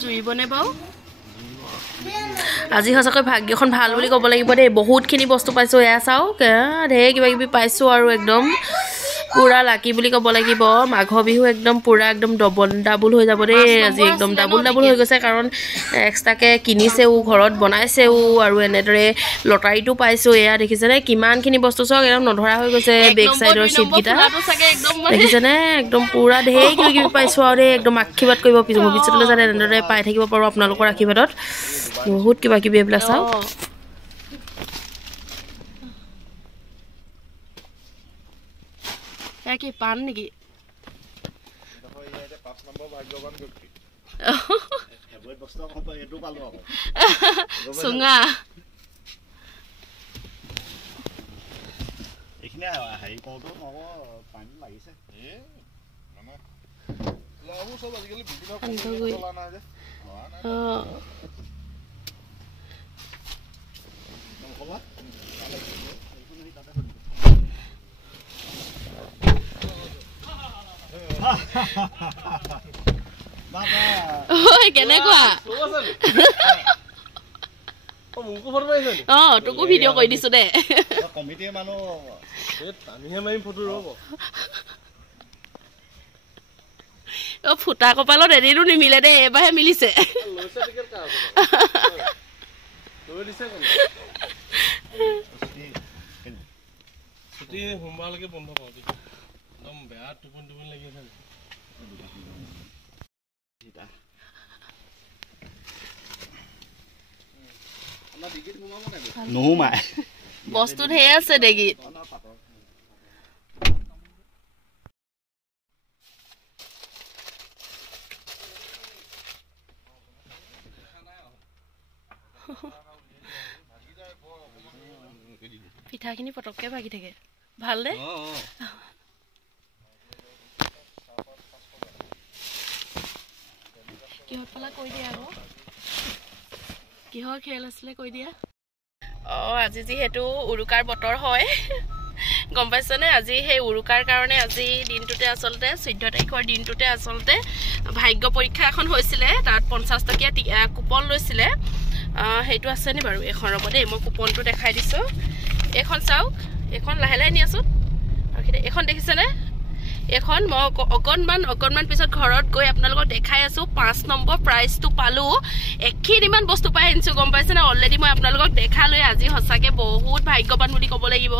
জুইবনে বাৰু আজি সঁচাকৈ ভাগ্যখন ভাল বুলি ক'ব লাগিব দেই বহুতখিনি বস্তু পাইছোঁ এয়া চাওক ঢেৰ কিবা কিবি পাইছোঁ আৰু একদম পুৰা লাকি বুলি ক'ব লাগিব মাঘৰ বিহু একদম পুৰা একদম ডাবল হৈ যাব দেই আজি একদম ডাবল হৈ গৈছে কাৰণ এক্সট্ৰাকৈ কিনিছেও ঘৰত বনাইছেও আৰু এনেদৰে লটাৰীটো পাইছোঁ এয়া দেখিছেনে কিমানখিনি বস্তু চাওক একদম নধৰা হৈ গৈছে বেক চাইডৰ চিটকেইটা দেখিছেনে একদম পুৰা ঢেৰ কিবা কিবি পাইছোঁ আৰু দেই একদম আশীৰ্বাদ কৰিব ভৱিষ্যতলৈ যাতে এনেদৰে পাই থাকিব পাৰোঁ আপোনালোকৰ আশীৰ্বাদত বহুত কিবা কিবি এইবিলাক চাওক কি পান নেকি চুঙা কেনেকুৱা তোকো ভিডিঅ' কৰি দিছো দে ফুটা কপালত এদিনো নিমিলে দেই এবাৰহে মিলিছে সোমবাৰলৈকে বন্ধ পাওঁ একদম বেয়া টোপনি লাগি আছে বস্তু ঢেৰ আছে ডিগিত পিঠাখিনি পটককে ভাগি থাকে ভাল দে কিহত পালা কৈ দিয়া আকৌ কিহৰ খেল আছিলে কৈ দিয়া আজি যিহেতু উৰুকাৰ বতৰ হয় গম পাইছনে আজি সেই উৰুকাৰ কাৰণে আজি দিনটোতে আচলতে 14 তাৰিখৰ দিনটোতে আচলতে ভাগ্য পৰীক্ষা এখন হৈছিলে তাত 50 টকীয়া কুপন লৈছিলে সেইটো আছে নি বাৰু এখন ৰব দেই মই কুপনটো দেখাই দিছো এখন চাওক এখন লাহে লাহে নিয়াছোন এখন দেখিছেনে এখন মই অকণমান পিছত ঘৰত গৈ আপোনালোকক দেখাই আছো 5 নম্বৰ প্ৰাইজটো পালো এখিনিমান বস্তু পাই আনিছো গম পাইছেনে অলৰেডি মই আপোনালোকক দেখালৈ আজি সঁচাকে বহুত ভাগ্যৱান বুলি ক'ব লাগিব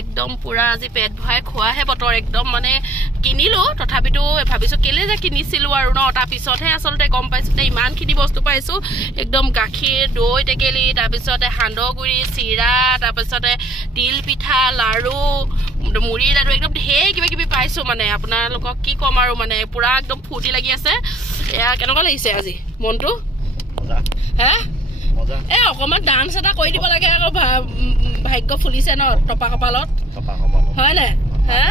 একদম পুৰা আজি পেট ভৰাই খোৱাহে বতৰ একদম মানে কিনিলো তথাপিতো ভাবিছো কেলে যে কিনিছিলো আৰু ন তাৰ পিছতহে আচলতে গম পাইছো ইমানখিনি বস্তু পাইছো একদম গাখীৰ দৈ টেকেলি তাৰ পিছতে সান্দহগুৰি চিৰা তাৰ পিছতে তিল পিঠা লাৰু মুড়ি লাৰু একদম ঢেৰ কিবা কিবি পাইছো মানে আপোনালোকক কি কম আৰু মানে পুৰা একদম ফুটি লাগি আছে এয়া কেনেকুৱা লাগিছে আজি মনটো হে অকণমান ডান্স এটা কৰি দিব লাগে আকৌ ভাগ্য ফুলিছে ন টপা কপালত হয় নাই হে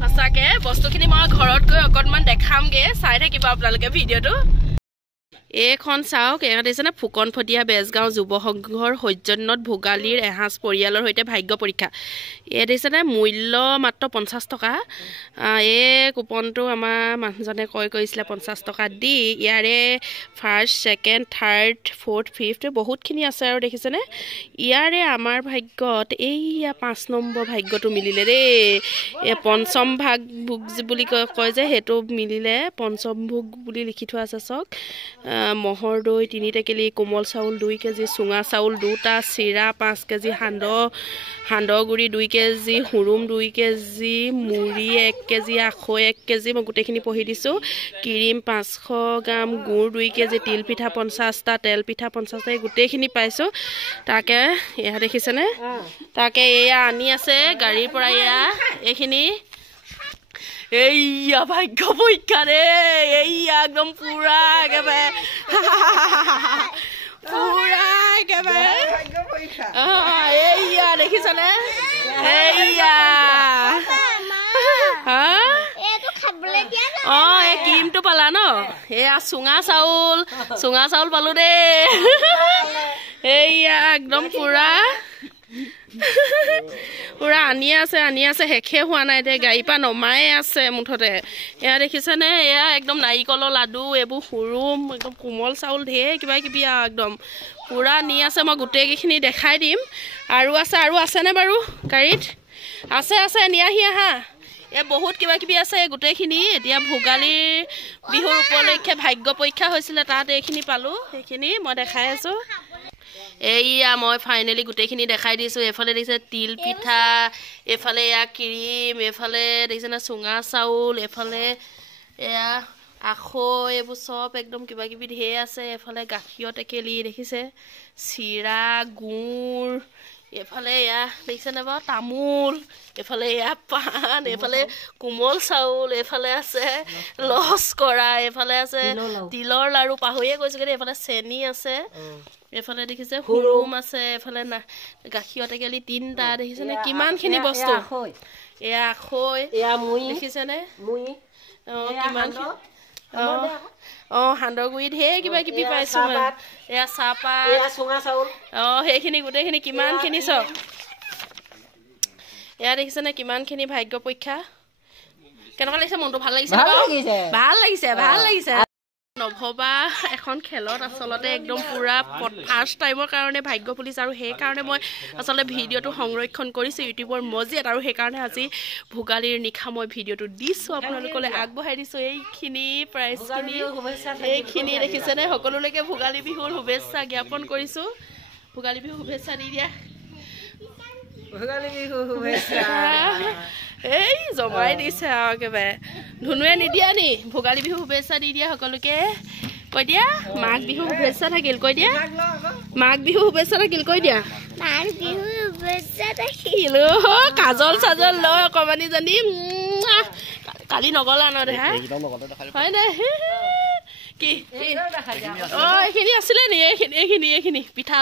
সঁচাকে বস্তুখিনি মই ঘৰত গৈ অকণমান দেখামগে চাই থাকিব আপোনালোকে ভিডিঅ'টো এইখন চাওক এয়া দেখিছেনে ফুকন ফটিয়া বেজগাঁও যুৱ সংঘৰ সৌজন্যত ভোগালীৰ এহাজ পৰিয়ালৰ সৈতে ভাগ্য পৰীক্ষা এয়া দেখিছেনে মূল্য মাত্ৰ 50 টকা এই কুপনটো আমাৰ মানুহজনে কৈছিলে 50 টকা দি ইয়াৰে first second third fourth fifth বহুতখিনি আছে আৰু দেখিছেনে ইয়াৰে আমাৰ ভাগ্যত এইয়া 5 নম্বৰ ভাগ্যটো মিলিলে দেই এই পঞ্চম ভাগ ভোগ বুলি কয় যে সেইটো মিলিলে পঞ্চম ভোগ বুলি লিখি থোৱা আছে চাওক মহৰ দৈ 3 টেকেলি কোমল চাউল 2 কেজি চুঙা চাউল 2টা চিৰা 5 কেজি সান্দহগুৰি 2 কেজি হুৰুম 2 কেজি মুড়ি 1 কেজি আখৈ 1 কেজি মই গোটেইখিনি পঢ়ি দিছোঁ ক্ৰীম 500 গ্ৰাম গুড় 2 কেজি তিল পিঠা 50টা তেল পিঠা 50টা গোটেইখিনি পাইছোঁ তাকে এয়া দেখিছেনে তাকে এয়া আনি আছে গাড়ীৰ পৰা এয়া এইখিনি এইয়া ভাগ্য পৰীক্ষা ৰে এইয়া একদম পুৰা একেবাৰে এইয়া দেখিছনে এইয়া এই ক্ৰীমটো পালা ন এয়া চুঙা চাউল পালো দেই এইয়া একদম পুৰা পুৰা আনি আছে শেষে হোৱা নাই দে গাড়ীৰ পৰা নমায়ে আছে মুঠতে এয়া দেখিছেনে এয়া একদম নাৰিকলৰ লাডু এইবোৰ হুৰুম একদম কোমল চাউল ঢেৰ কিবা কিবি আৰু একদম পুৰা নি আছে মই গোটেইকেইখিনি দেখাই দিম আৰু আছেনে বাৰু গাড়ীত আছে নিয়াহি আহা এই বহুত কিবা কিবি আছে গোটেইখিনি এতিয়া ভোগালীৰ বিহুৰ উপলক্ষে ভাগ্য পৰীক্ষা হৈছিলে তাত এইখিনি পালোঁ সেইখিনি মই দেখাই আছোঁ এইয়া মই ফাইনেলি গোটেইখিনি দেখাই দিছোঁ এইফালে দেখিছে তিল পিঠা এইফালে এয়া ক্ৰীম এইফালে দেখিছেনে চুঙা চাউল এইফালে এয়া আখৈ এইবোৰ চব একদম কিবা কিবি ঢেৰ আছে এইফালে গাখীৰৰ টেকেলি দেখিছে চিৰা গুড় এইফালে এয়া দেখিছেনে বাৰু তামোল এইফালে এয়া পাণ এইফালে কোমল চাউল এইফালে আছে লছ কৰা এইফালে আছে তিলৰ লাড়ু পাহৰিয়ে গৈছোগৈ এইফালে চেনি আছে এইফালে দেখিছে হুৰুম আছে এইফালে গাখীৰৰ টেকেলি 3টা দেখিছেনে কিমানখিনি বস্তু এয়া আখৈ দেখিছেনে কিমানখিনি সান্দহগুৰি ঢেৰ কিবা কিবি পাইছোঁ এয়া চাহপাত সেইখিনি গোটেইখিনি কিমানখিনি চব এয়া দেখিছেনে কিমানখিনি ভাগ্য পৰীক্ষা কেনেকুৱা লাগিছে মনটো ভাল লাগিছে ভাল লাগিছে নভবা এখন খেলত আচলতে একদম পুৰা ফাৰ্ষ্ট টাইমৰ কাৰণে ভাগ্য ফুলিছে আৰু সেইকাৰণে মই আচলতে ভিডিঅ'টো সংৰক্ষণ কৰিছোঁ ইউটিউবৰ মজিয়াত আৰু সেইকাৰণে আজি ভোগালীৰ নিশা মই ভিডিঅ'টো দিছোঁ আপোনালোকলৈ আগবঢ়াই দিছোঁ এইখিনি প্ৰাইজখিনি এইখিনি দেখিছেনে সকলোলৈকে ভোগালী বিহুৰ শুভেচ্ছা জ্ঞাপন কৰিছোঁ ভোগালী বিহুৰ শুভেচ্ছা দি দিয়া এই জমাই দিছে আৰু একেবাৰে ধুনুৱে নিদিয়া নি ভোগালী বিহু শুভেচ্ছা দি দিয়া সকলোকে কৈ দিয়া মাঘ বিহু শুভেচ্ছা থাকিল কৈ দিয়া মাঘ বিহু শুভেচ্ছা থাকিল কৈ দিয়া কাজল চাজল লৈ অকমানিজনী কালি নগলা ন দেহা হয় দে কি এইখিনি আছিলে নি এইখিনি পিঠা